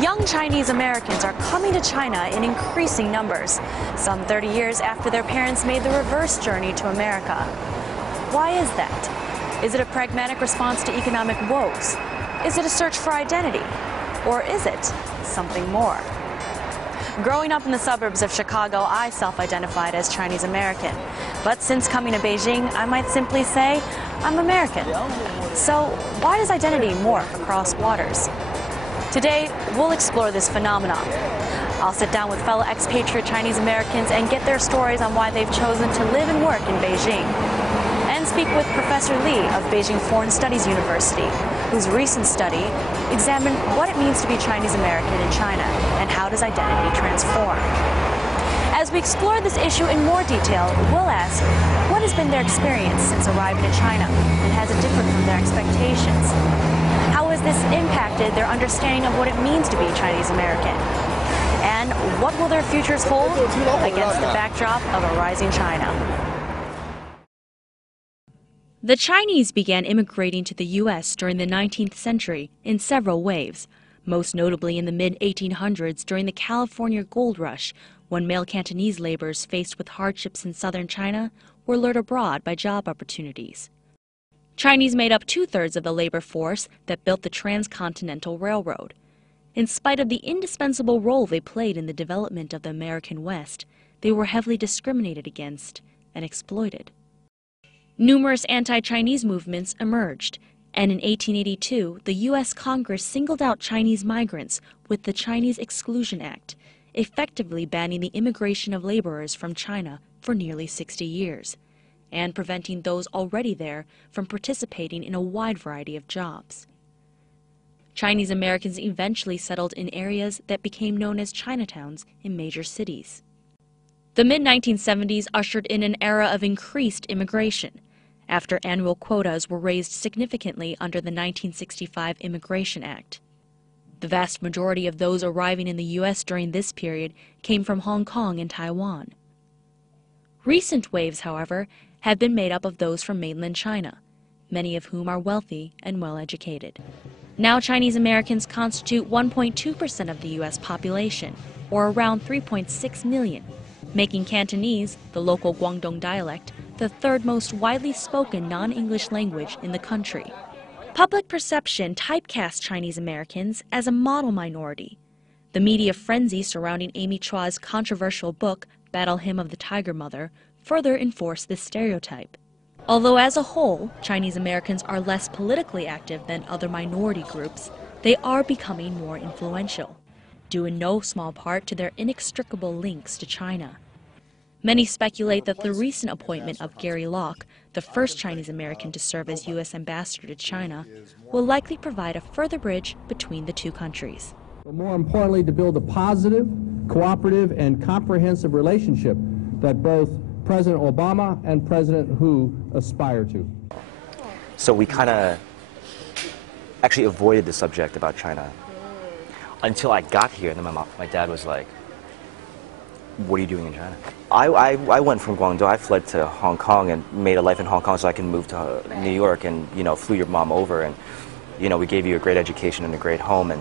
Young Chinese Americans are coming to China in increasing numbers, some 30 years after their parents made the reverse journey to America. Why is that? Is it a pragmatic response to economic woes? Is it a search for identity? Or is it something more? Growing up in the suburbs of Chicago, I self-identified as Chinese American. But since coming to Beijing, I might simply say I'm American. So why does identity morph across waters? Today, we'll explore this phenomenon. I'll sit down with fellow expatriate Chinese Americans and get their stories on why they've chosen to live and work in Beijing. And speak with Professor Li of Beijing Foreign Studies University, whose recent study examined what it means to be Chinese American in China and how does identity transform. As we explore this issue in more detail, we'll ask, what has been their experience since arriving in China, and has it differed from their expectations? How has this impacted their understanding of what it means to be Chinese American? And what will their futures hold against the backdrop of a rising China? The Chinese began immigrating to the U.S. during the 19th century in several waves, most notably in the mid-1800s during the California Gold Rush, when male Cantonese laborers faced with hardships in southern China were lured abroad by job opportunities. Chinese made up two-thirds of the labor force that built the Transcontinental Railroad. In spite of the indispensable role they played in the development of the American West, they were heavily discriminated against and exploited. Numerous anti-Chinese movements emerged, and in 1882, the U.S. Congress singled out Chinese migrants with the Chinese Exclusion Act, effectively banning the immigration of laborers from China for nearly 60 years, and preventing those already there from participating in a wide variety of jobs. Chinese Americans eventually settled in areas that became known as Chinatowns in major cities. The mid-1970s ushered in an era of increased immigration, after annual quotas were raised significantly under the 1965 Immigration Act. The vast majority of those arriving in the U.S. during this period came from Hong Kong and Taiwan. Recent waves, however, have been made up of those from mainland China, many of whom are wealthy and well-educated. Now Chinese Americans constitute 1.2% of the U.S. population, or around 3.6 million, making Cantonese, the local Guangdong dialect, the third most widely spoken non-English language in the country. Public perception typecast Chinese Americans as a model minority. The media frenzy surrounding Amy Chua's controversial book, Battle Hymn of the Tiger Mother, further enforced this stereotype. Although as a whole, Chinese Americans are less politically active than other minority groups, they are becoming more influential, due in no small part to their inextricable links to China. Many speculate that the recent appointment of Gary Locke, the first Chinese American to serve as U.S. ambassador to China, will likely provide a further bridge between the two countries. But more importantly, to build a positive, cooperative, and comprehensive relationship that both President Obama and President Hu aspire to. So we kind of actually avoided the subject about China until I got here, and then my dad was like, "What are you doing in China?" I went from Guangdong. I fled to Hong Kong and made a life in Hong Kong so I can move to New York, and flew your mom over, and we gave you a great education and a great home, and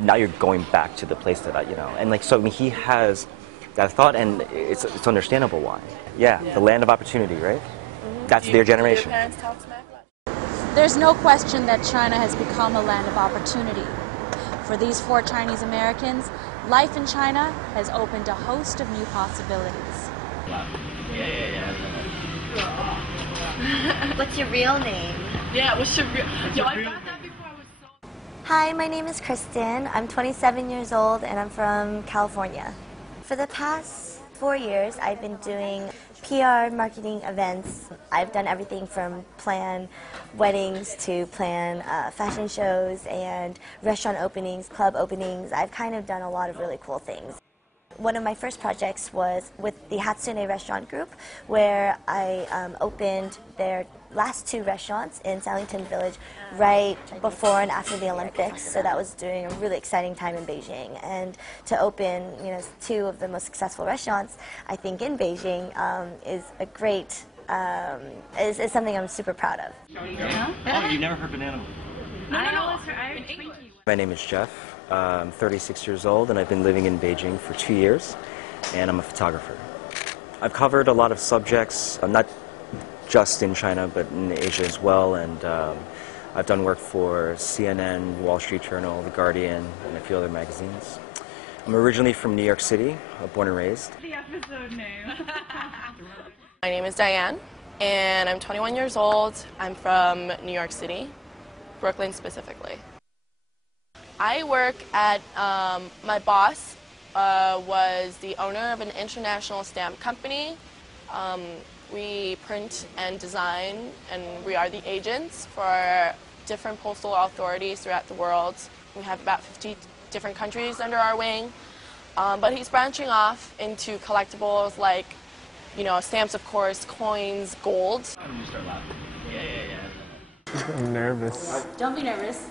now you're going back to the place that and like, so I mean, he has that thought, and it's understandable why. Yeah, the land of opportunity, right? That's their generation. There's no question that China has become a land of opportunity. For these four Chinese Americans, life in China has opened a host of new possibilities. What's your real name? Yeah, what's your real name? I got that before I was so... Hi, my name is Kristen. I'm 27 years old and I'm from California. For the past 4 years, I've been doing PR, marketing events. I've done everything from plan weddings to plan fashion shows and restaurant openings, club openings. I've kind of done a lot of really cool things. One of my first projects was with the Hatsune restaurant group, where I opened their last two restaurants in Sanlitun Village right before and after the Olympics. So that was during a really exciting time in Beijing. And to open, two of the most successful restaurants, I think, in Beijing is a great, is something I'm super proud of. Oh, you've never heard banana? I know, it's her Irish Twinkie. My name is Jeff. I'm 36 years old, and I've been living in Beijing for 2 years, and I'm a photographer. I've covered a lot of subjects, not just in China, but in Asia as well, and I've done work for CNN, Wall Street Journal, The Guardian, and a few other magazines. I'm originally from New York City, born and raised. The episode name. My name is Diane, and I'm 21 years old. I'm from New York City, Brooklyn specifically. I work at, my boss was the owner of an international stamp company. We print and design, and we are the agents for different postal authorities throughout the world. We have about 50 different countries under our wing. But he's branching off into collectibles like, you know, stamps, of course, coins, gold. I'm gonna start laughing. Yeah. I'm nervous. Don't be nervous.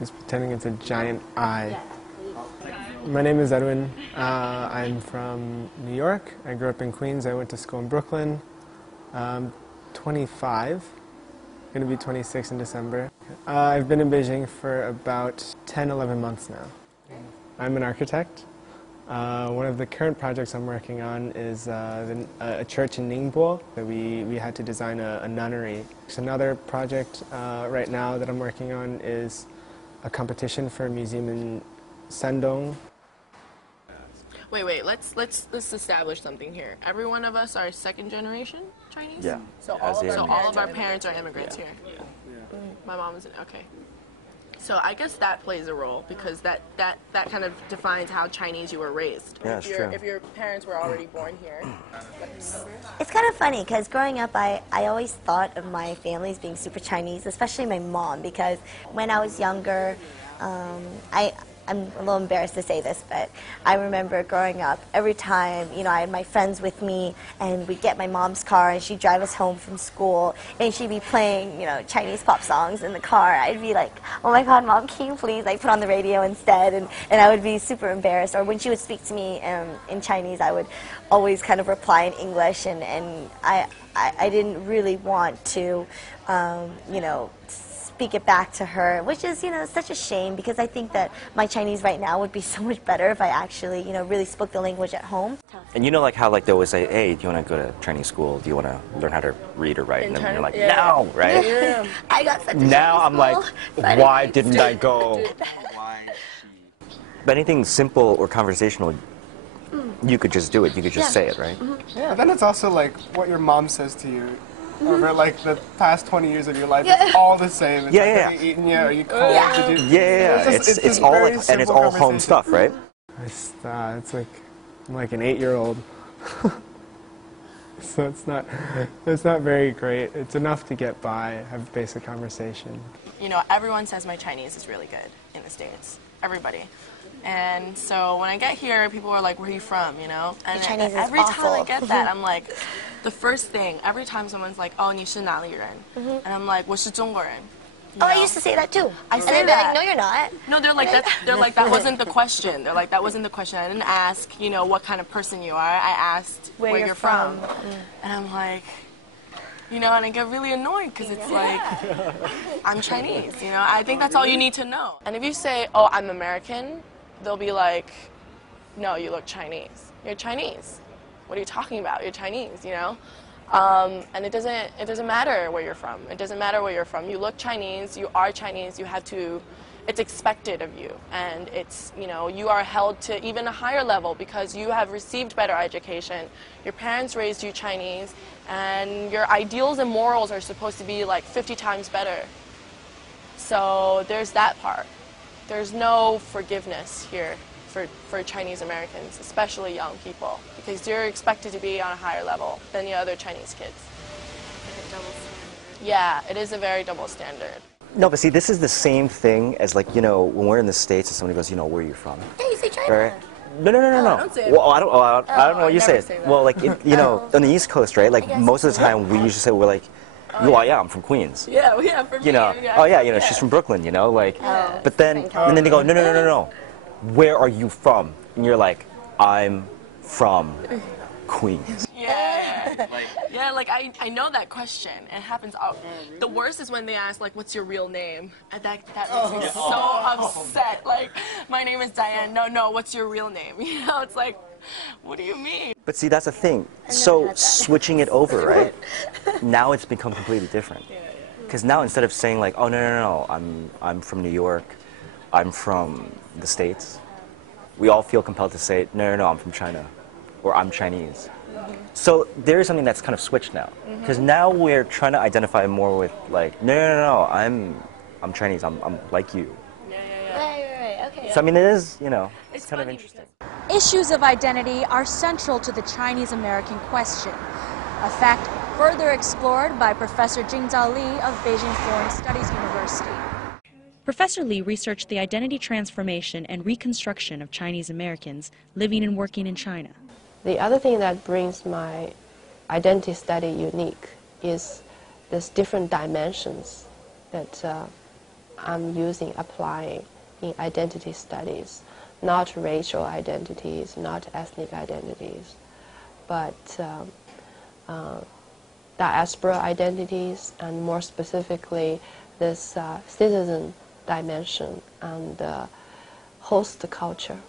Just pretending it's a giant eye. My name is Edwin. I'm from New York. I grew up in Queens. I went to school in Brooklyn. 25. Going to be 26 in December. I've been in Beijing for about 10, 11 months now. I'm an architect. One of the current projects I'm working on is a church in Ningbo. We had to design a nunnery. Another project right now that I'm working on is a competition for a museum in Shandong. Wait, let's establish something here. Every one of us are second generation Chinese? Yeah. So all of our parents are immigrants here? Yeah. My mom is okay. So I guess that plays a role, because that kind of defines how Chinese you were raised. Yeah, it's true. If your parents were already born here. It's kind of funny because growing up, I always thought of my family as being super Chinese, especially my mom, because when I was younger, I'm a little embarrassed to say this, but I remember growing up, every time, you know, I had my friends with me, and we'd get my mom's car, and she'd drive us home from school, and she'd be playing, you know, Chinese pop songs in the car. I'd be like, oh my God, Mom, can you please, like, put on the radio instead? And I would be super embarrassed. Or when she would speak to me in Chinese, I would always kind of reply in English, and I didn't really want to, you know, speak it back to her, which is, you know, such a shame, because I think that my Chinese right now would be so much better if I actually, you know, really spoke the language at home. And you know, like how like they always say, hey, do you want to go to Chinese school? Do you want to learn how to read or write? And then you're like, no, right? Yeah. I got such a now Chinese I'm like, school, why didn't I go? But anything simple or conversational, you could just do it. You could just say it, right? Yeah. But then it's also like what your mom says to you over like the past 20 years of your life. Yeah. It's all the same. It's Yeah, like, are you eating yet? Are you cold? Yeah. Did you, Yeah. It's all like, and it's all home stuff, right? It's like I'm like an 8-year-old. So it's not very great. It's enough to get by, have basic conversation. You know, everyone says my Chinese is really good in the States. Everybody. And so when I get here, people are like, where are you from, you know? And Your Chinese is every time I awful. get that, I'm like, the first thing, every time someone's like, oh, 你是哪里人? And I'm like, 我是中国人. Oh, I used to say that too. I and say they'd be that. like, no, you're not. No, they're like, that wasn't the question. They're like, that wasn't the question. I didn't ask, you know, what kind of person you are. I asked where you're from. And I'm like, you know, and I get really annoyed because it's like, I'm Chinese, you know? I think that's all you need to know. And if you say, oh, I'm American, they'll be like, no, you look Chinese. You're Chinese. What are you talking about? You're Chinese, you know? And it doesn't matter where you're from. It doesn't matter where you're from. You look Chinese, you are Chinese, you have to, it's expected of you. And it's, you know, you are held to even a higher level because you have received better education. Your parents raised you Chinese, and your ideals and morals are supposed to be like 50 times better. So there's that part. There's no forgiveness here for Chinese Americans, especially young people, because you're expected to be on a higher level than the other Chinese kids. Like a double standard. Yeah, it is a very double standard. No, but see, this is the same thing as like, you know, when we're in the States and somebody goes, you know, where are you from? Yeah, you say China. Right? No. Don't say it. Well, I don't know what you never say. say that. Well, like, you know, on the East Coast, right? Like, most of the time we usually say, we're like, oh, yeah, I'm from Queens. Yeah, for me. You know, oh, yeah, you know, she's from Brooklyn, you know, like, but then, and then they go, no. Where are you from? And you're like, I'm from Queens. Yeah. Like, yeah, like I know that question. It happens. The worst is when they ask like, "What's your real name?" And that makes me so upset. Like, my name is Diane. No, what's your real name? You know, it's like, what do you mean? but see, that's the thing. So switching it over, right? Now it's become completely different. Because now instead of saying like, oh no, I'm from New York, I'm from the States, we all feel compelled to say, no, I'm from China, or I'm Chinese. So there is something that's kind of switched now. Because now we're trying to identify more with like, no, I'm Chinese, I'm like you. Right, okay. So I mean, it is, you know, it's kind of interesting. Issues of identity are central to the Chinese-American question, a fact further explored by Professor Jingzhao Li of Beijing Foreign Studies University. Professor Li researched the identity transformation and reconstruction of Chinese Americans living and working in China. The other thing that brings my identity study unique is these different dimensions that I'm applying in identity studies. Not racial identities, not ethnic identities, but diaspora identities, and more specifically this citizen dimension and host culture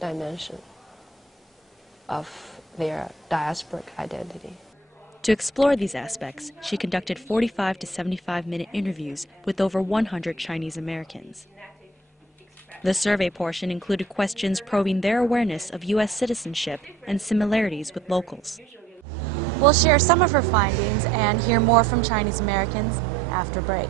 dimension of their diasporic identity. To explore these aspects, she conducted 45 to 75-minute interviews with over 100 Chinese Americans. The survey portion included questions probing their awareness of U.S. citizenship and similarities with locals. We'll share some of her findings and hear more from Chinese Americans after break.